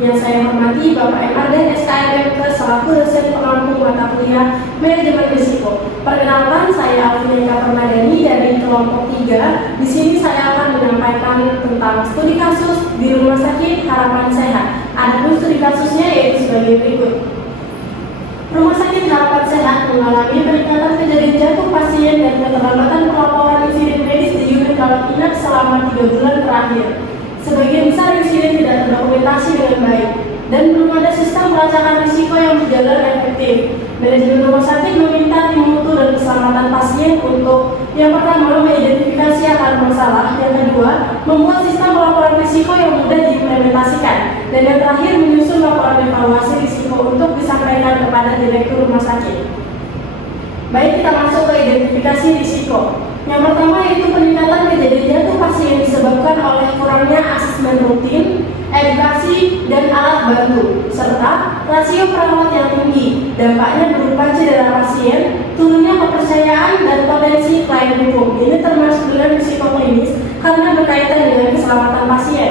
Yang saya hormati Bapak MAD SKMM selaku dosen pengampu mata kuliah Manajemen Risiko. Perkenalkan, saya Alfinia Permadani dari kelompok 3. Di sini saya akan menyampaikan tentang studi kasus di Rumah Sakit Harapan Sehat. Adapun studi kasusnya yaitu sebagai berikut. Rumah Sakit Harapan Sehat mengalami peningkatan kejadian jatuh pasien dan keterlambatan pelaporan insiden medis di unit rawat inap selama 3 bulan terakhir. Sebagian besar insiden tidak terdokumentasi dengan baik dan belum ada sistem pelacakan risiko yang berjalan efektif. Manajemen rumah sakit meminta tim mutu dan keselamatan pasien untuk yang pertama mengidentifikasi akar masalah, yang kedua membuat sistem pelaporan risiko yang mudah diimplementasikan, dan yang terakhir menyusun laporan evaluasi risiko untuk disampaikan kepada direktur rumah sakit. Baik, kita masuk ke identifikasi risiko. Yang pertama yaitu peningkatan kejadian jatuh pasien disebabkan oleh kurangnya asesmen rutin, edukasi, dan alat bantu, serta rasio perawat yang tinggi. Dampaknya berupa cedera pasien, turunnya kepercayaan, dan potensi klaim hukum. Ini termasuk dengan risiko klinis karena berkaitan dengan keselamatan pasien.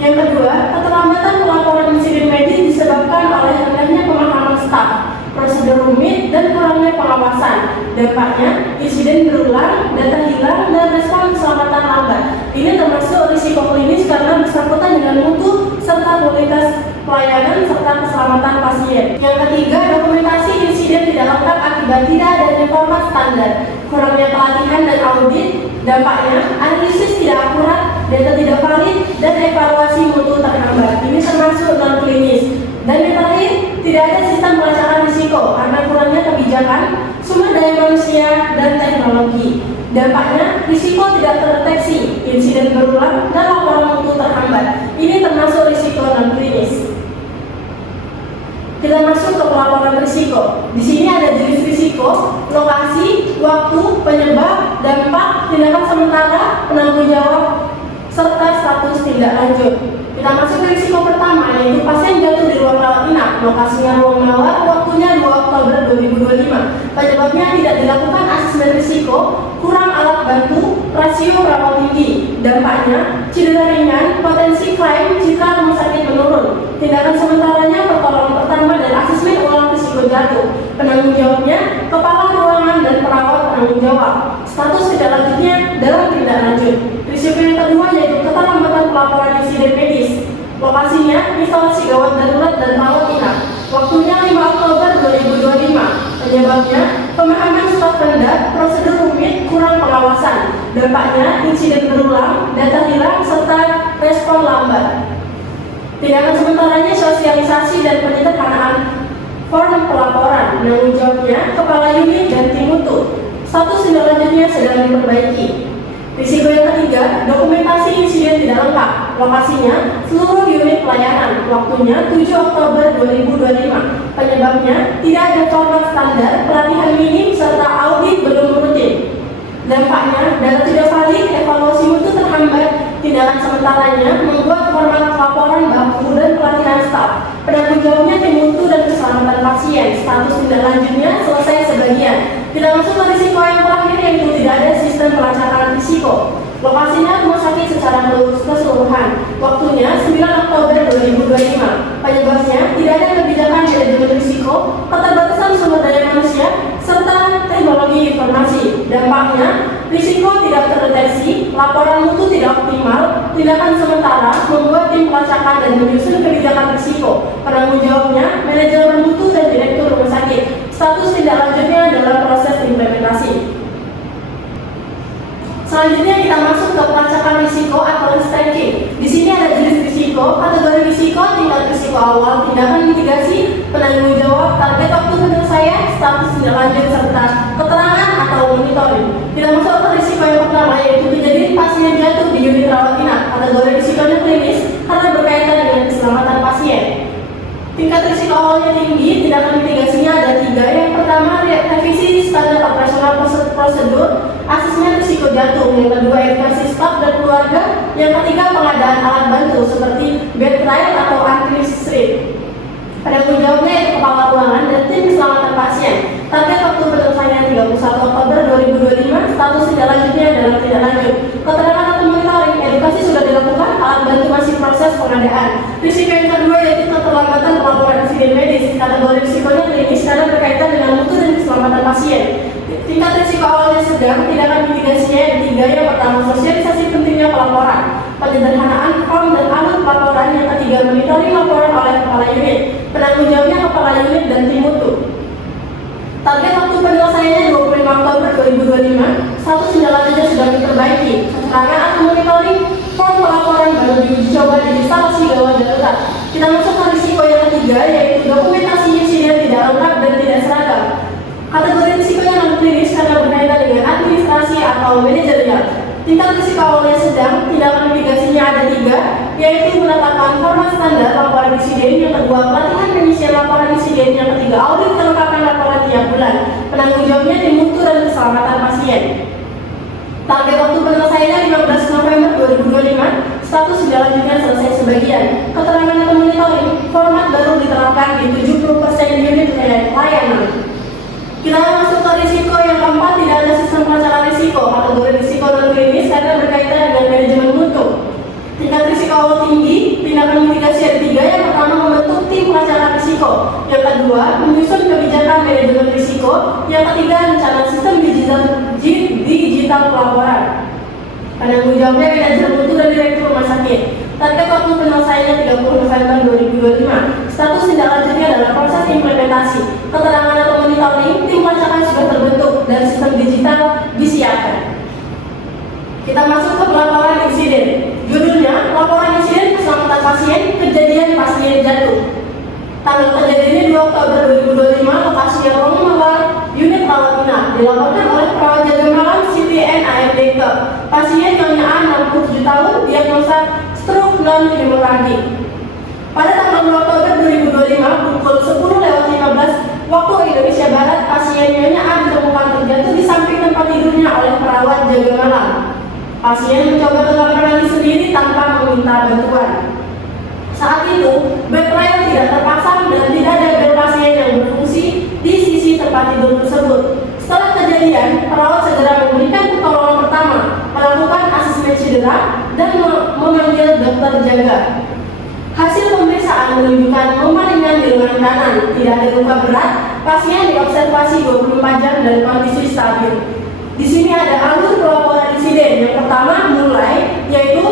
Yang kedua, keterlambatan pelaporan insiden medis disebabkan oleh rendahnya pemahaman staf, prosedur rumit, dan kurangnya pengawasan. Dampaknya, insiden berulang, data hilang, dan respon keselamatan lambat. Ini termasuk risiko klinis karena bersangkutan dengan mutu serta kualitas pelayanan serta keselamatan pasien. Yang ketiga, dokumentasi insiden tidak lengkap akibat tidak adanya format standar, kurangnya pelatihan dan audit. Dampaknya, analisis tidak akurat, data tidak valid, dan evaluasi mutu terhambat. Ini termasuk non klinis. Dan yang terakhir, tidak ada sistem pelacakan risiko karena kurangnya kebijakan, sumber daya manusia, dan teknologi. Dampaknya, risiko tidak terdeteksi, insiden berulang, dan laporan mutu terhambat. Ini termasuk risiko non klinis. Kita masuk ke pelaporan risiko. Di sini ada jenis risiko, lokasi, waktu, penyebab, dampak, tindakan sementara, penanggung jawab, serta status tindak lanjut. Kita masuk ke risiko pertama, yaitu pasien jatuh di ruang rawat inap. Lokasinya ruang mawar, waktunya 2 Oktober 2025. Penyebabnya tidak dilakukan asesmen risiko, kurang alat bantu, rasio perawat tinggi. Dampaknya, cedera ringan, potensi klaim jika rumah sakit menurun. Tindakan sementaranya pertolongan pertama dan asesmen ulang risiko jatuh. Penanggung jawabnya, kepala ruangan dan perawat penanggung jawab. Status tindak lanjutnya dalam tindak lanjut. Risiko yang kedua yaitu keterlambatan pelaporan insiden medis. Lokasinya instalasi gawat darurat dan rawat inap. Waktunya 5 Oktober 2025. Penyebabnya pemahaman staf rendah, prosedur rumit, kurang pengawasan. Dampaknya insiden berulang, data hilang, serta respon lambat. Tindakan sementaranya sosialisasi dan penyederhanaan form pelaporan. Penanggung jawabnya kepala unit dan tim mutu. Status tindak lanjutnya sedang diperbaiki. Risiko yang ketiga, dokumentasi insiden tidak lengkap. Lokasinya seluruh unit pelayanan. Waktunya 7 Oktober 2025. Penyebabnya tidak ada format standar, pelatihan minim, serta audit belum rutin. Dampaknya, data tidak valid, evaluasi mutu terhambat. Tindakan sementaranya membuat format laporan baku dan pelatihan staf. Penanggung jawabnya tim mutu dan keselamatan pasien. Status tindak lanjutnya selesai sebagian. Kita masuk ke risiko yang terakhir, yaitu tidak ada sistem pelacakan risiko. Lokasinya rumah sakit secara keseluruhan. Waktunya 9 Oktober 2025. Penyebabnya tidak ada kebijakan manajemen risiko, keterbatasan sumber daya manusia, serta teknologi informasi. Dampaknya, risiko tidak terdeteksi, laporan mutu tidak optimal, tindakan sementara, membuat tim pelacakan dan menyusun kebijakan risiko. Penanggung jawabnya, manajemen mutu dan direktur rumah sakit. Status tindak lanjutnya dalam proses implementasi. Selanjutnya kita masuk ke pelacakan risiko atau risk taking. Di sini ada jenis risiko, kategori risiko, tingkat risiko awal, tindakan mitigasi, penanggung jawab, target waktu penyelesaian, status tindak lanjut, serta keterangan atau monitoring. Kita masuk ke risiko yang pertama, yaitu kejadian pasien jatuh di unit rawat inap. Kategori risikonya klinis karena berkaitan dengan keselamatan pasien. Tingkat risiko awalnya tinggi, tindakan mitigasinya ada 3. Yang pertama, revisi standar operasional prosedur, asesmen risiko jatuh. Yang kedua, edukasi staf dan keluarga. Yang ketiga, pengadaan alat bantu seperti bed rail atau anti-slip. Penanggung jawabnya yaitu kepala ruangan dan tim keselamatan pasien. Target waktu penyelesaian 31 Oktober 2025. Status tindak lanjutnya dalam tindak lanjut. Keterangan atau monitoring, edukasi sudah dilakukan, alat bantu masih proses proses pengadaan. Risiko yang kedua yaitu keterlambatan pelaporan insiden medis. Kategori risikonya klinis karena berkaitan dengan mutu dan keselamatan pasien. Tingkat risiko awalnya sedang, tindakan mitigasinya yang ketiga. Yang pertama, sosialisasi pentingnya pelaporan, penyederhanaan form dan alur pelaporan. Yang ketiga, monitoring laporan oleh kepala unit, penanggung jawabnya kepala unit dan tim mutu. Target waktu penyelesaiannya 25 Oktober 2025. Status tindak lanjutnya sudah diperbaiki. Keterangan atau monitoring form pelaporan baru diuji coba di instalasi gawat darurat. Kita masuk ke risiko yang ketiga, yaitu dokumentasi insiden tidak lengkap dan tidak seragam. Kategori risiko yang klinis karena berkaitan dengan administrasi atau manajerial. Tingkat risiko awalnya sedang, tindakan mitigasinya ada 3, yaitu menetapkan format standar laporan insiden. Yang kedua, pelatihan penyisian laporan insiden. Yang ketiga, audit kelengkapan laporan tiap bulan. Penanggung jawabnya tim mutu dan keselamatan pasien. Target waktu penyelesaiannya 15 November 2025. Status selanjutnya selesai sebagian. Keterangan atau monitoring format baru diterapkan di 70% unit layanan. Kita masuk ke risiko yang keempat, tidak ada sistem pelacakan risiko. Kategori risiko non klinis karena berkaitan dengan manajemen mutu. Tingkat risiko awal tinggi, tindakan mitigasi ada 3. Yang pertama, membentuk tim pelacakan risiko. Yang kedua, menyusun kebijakan manajemen risiko. Yang ketiga, rencana sistem digital pelaporan. Penanggung jawabnya manajer mutu dan direktur rumah sakit. Target waktu penyelesaiannya 30 November 2025. Status tindak lanjutnya adalah proses implementasi. Keterangan atau monitoring, tim pelacakan sudah terbentuk dan sistem digital disiapkan. Kita masuk ke pelaporan insiden. Judulnya, laporan insiden keselamatan pasien, kejadian pasien jatuh. Tanggal kejadiannya 2 Oktober 2025, lokasi yang Mawar, unit rawat inap. Dilaporkan oleh perawat jaga malam CPN AMDK. Pasien Nyonya A, 67 tahun, diagnosa stroke non-hemoragik. Pada tanggal 2 Oktober 2025, pukul 10.15 waktu Indonesia Barat, pasien Nyonya A ditemukan terjatuh di samping tempat tidurnya oleh perawat jaga malam. Pasien mencoba menyelamatkan diri sendiri tanpa meminta bantuan. Saat itu, bed rail tidak terpasang dan tidak ada bed pasien yang berfungsi di sisi tempat tidur tersebut. Setelah kejadian, perawat segera memberikan pertolongan pertama, melakukan asesmen cedera, dan memanggil dokter jaga. Hasil pemeriksaan menunjukkan luka ringan di lengan kanan, tidak ada luka berat. Pasien diobservasi 24 jam dan kondisi stabil. Di sini ada alur pelaporan insiden. Yang pertama mulai, yaitu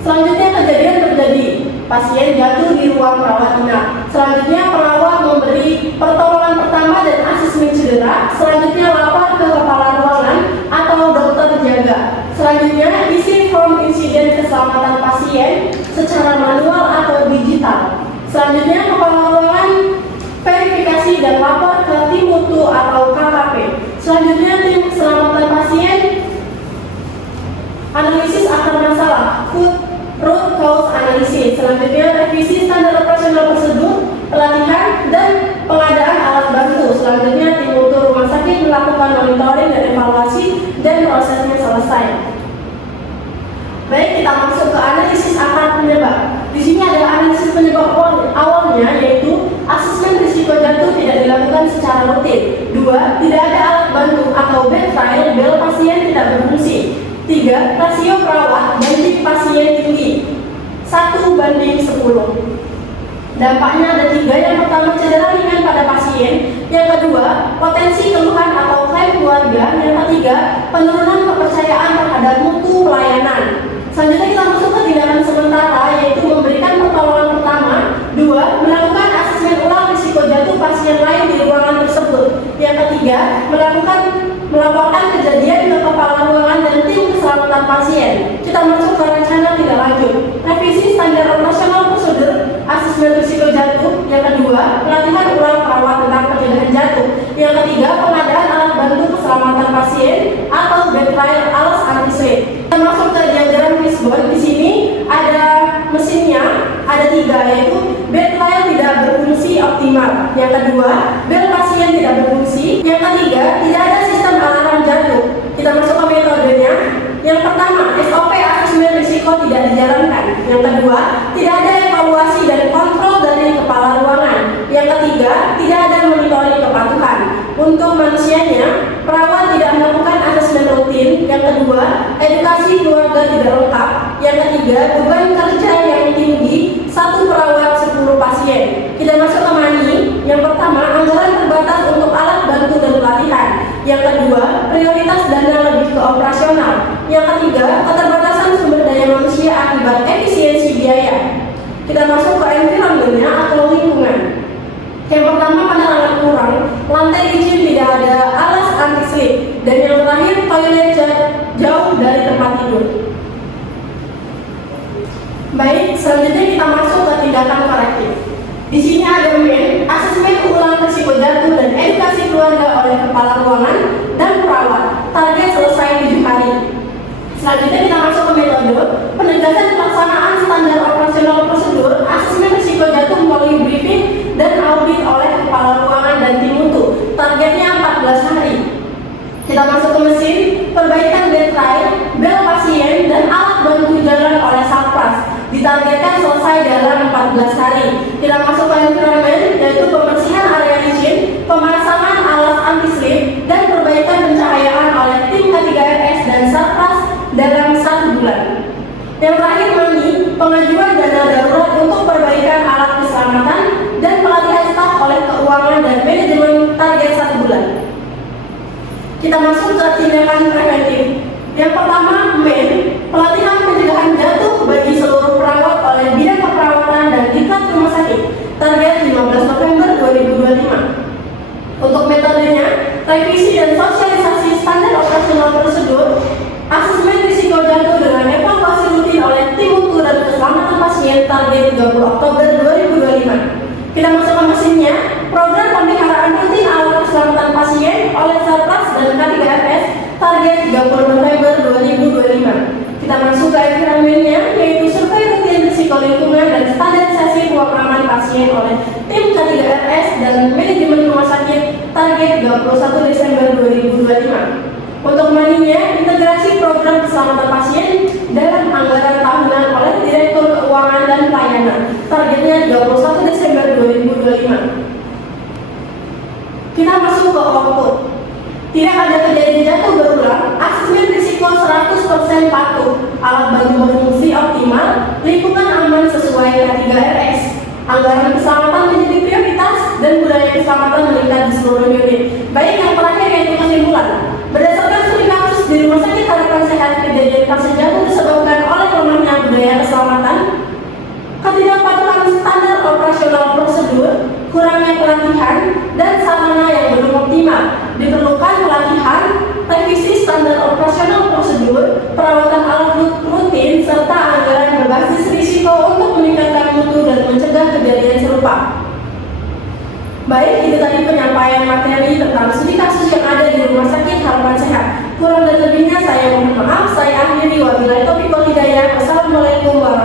selanjutnya kejadian terjadi. Pasien jatuh di ruang rawat inap. Selanjutnya perawat memberi pertolongan pertama dan asesmen cedera. Selanjutnya lapor ke kepala ruangan atau dokter jaga. Selanjutnya isi form insiden keselamatan pasien secara manual atau digital. Selanjutnya kepala ruangan verifikasi dan lapor ke tim mutu atau KKP. Selanjutnya tim keselamatan pasien analisis akar masalah, root cause analysis. Selanjutnya revisi standar operasional prosedur, pelatihan, dan pengadaan alat bantu. Selanjutnya tim mutu rumah sakit melakukan monitoring dan evaluasi dan prosesnya selesai. Baik, kita masuk ke analisis akar penyebab. Di sini ada analisis penyebab awalnya, yaitu asesmen risiko jantung tidak dilakukan secara rutin. 2. Tidak ada alat bantu atau bed rail, bel pasien tidak berfungsi. 3. Rasio perawat banding pasien tinggi 1:10. Dampaknya ada 3. Yang pertama, cedera ringan pada pasien. Yang kedua, potensi keluhan atau klaim keluarga. Yang ketiga, penurunan kepercayaan terhadap mutu pelayanan. Selanjutnya kita masuk ke tindakan sementara, yaitu memberikan pertolongan pertama. 2. Melakukan asesmen ulang risiko jatuh pasien lain di ruangan tersebut. Yang ketiga, melaporkan kejadian ke kepala ruangan dan tim keselamatan pasien. Kita masuk ke rencana tindak lanjut. Revisi standar operasional prosedur asesmen risiko jatuh. Yang kedua, pelatihan ulang perawat tentang pencegahan jatuh. Yang ketiga, pengadaan alat bantu keselamatan pasien atau bed rail alas anti-slip. Kita masuk ke diagram fishbone. Di sini ada mesinnya, ada 3, yaitu bed rail tidak berfungsi optimal. Yang kedua, bel pasien tidak berfungsi. Yang ketiga, tidak ada sistem alarm jatuh. Kita masuk ke metodenya. Yang pertama, SOP asesmen risiko tidak dijalankan. Yang kedua, tidak ada evaluasi dan kontrol dari kepala ruangan. Yang ketiga, tidak ada monitoring kepatuhan. Untuk manusianya, perawat tidak melakukan asesmen rutin. Yang kedua, edukasi keluarga tidak lengkap. Yang ketiga, beban kerja yang tinggi, 1 perawat 10 pasien. Kita masuk ke money. Yang pertama, anggaran terbatas untuk alat bantu dan pelatihan. Yang kedua, prioritas dana lebih ke operasional. Yang ketiga, keterbatasan sumber daya manusia akibat efisiensi biaya. Kita masuk ke environment-nya atau lingkungan. Yang pertama, penerangan kurang, lantai licin, tidak ada alas anti-slip, dan yang terakhir, toilet jauh dari tempat tidur. Baik, selanjutnya kita masuk ke tindakan korektif. Di sini ada asesmen ulang risiko jatuh dan edukasi keluarga oleh kepala ruangan dan perawat. Target selesai 7 hari. Selanjutnya kita masuk ke metode penegasan pelaksanaan standar operasional prosedur asesmen risiko jatuh melalui briefing dan audit oleh kepala ruangan dan tim mutu. Targetnya 14 hari. Kita masuk ke mesin, perbaikan bed rail, bel pasien, dan alat bantu jalan oleh Satpas. Ditargetkan selesai dalam 14 hari. Kita masuk ke environment, yaitu pembersihan area licin, pemasangan alas anti-slip, dan perbaikan pencahayaan oleh tim K3RS dan Satpas dalam 1 bulan. Yang terakhir, money, pengajuan dana darurat untuk perbaikan alat keselamatan dan pelatihan staf oleh keuangan dan manajemen, target 1 bulan. Kita masuk ke tindakan preventif. Yang pertama, pelatihan pencegahan jatuh bagi seluruh perawat oleh bidang keperawatan dan diklat rumah sakit. Target 15 November 2025. Untuk metodenya, revisi dan sosialisasi standar operasional prosedur, asesmen risiko jatuh dengan evaluasi rutin oleh tim mutu dan keselamatan pasien, target 30 Oktober 2025. Kita masuk ke mesinnya, program pemeliharaan rutin alat keselamatan pasien oleh Satpas dan K3RS, target 30 November 2025. Kita masuk ke environment-nya, yaitu survei rutin risiko lingkungan dan standarisasi ruang aman pasien oleh tim K3RS dan manajemen rumah sakit, target 21 Desember 2025. Untuk money-nya, integrasi program keselamatan pasien dalam anggaran tahunan oleh Direktur Keuangan dan Pelayanan. Targetnya 31 Desember 2025. Kita masuk ke output. Tidak ada kejadian jatuh berulang, asesmen risiko 100% patuh, alat bantu berfungsi optimal, lingkungan aman sesuai K3RS. Anggaran keselamatan menjadi prioritas dan budaya keselamatan meningkat di seluruh unit. Baik, yang terakhir yaitu kesimpulan. Berdasarkan studi kasus di Rumah Sakit Harapan Sehat, kejadian pasien jatuh disebabkan oleh lemahnya budaya keselamatan, ketidakpatuhan standar operasional prosedur, kurangnya pelatihan, dan sarana yang belum optimal. Diperlukan pelatihan, revisi standar operasional prosedur, perawatan alat rutin, serta anggaran berbasis risiko untuk meningkatkan mutu dan mencegah kejadian serupa. Baik, itu tadi penyampaian materi tentang studi kasus yang ada di Rumah Sakit Harapan Sehat. Kurang dan lebihnya saya mohon maaf. Saya akhiri, wabillahi taufiq wal hidayah. Wassalamualaikum warahmatullahi wabarakatuh.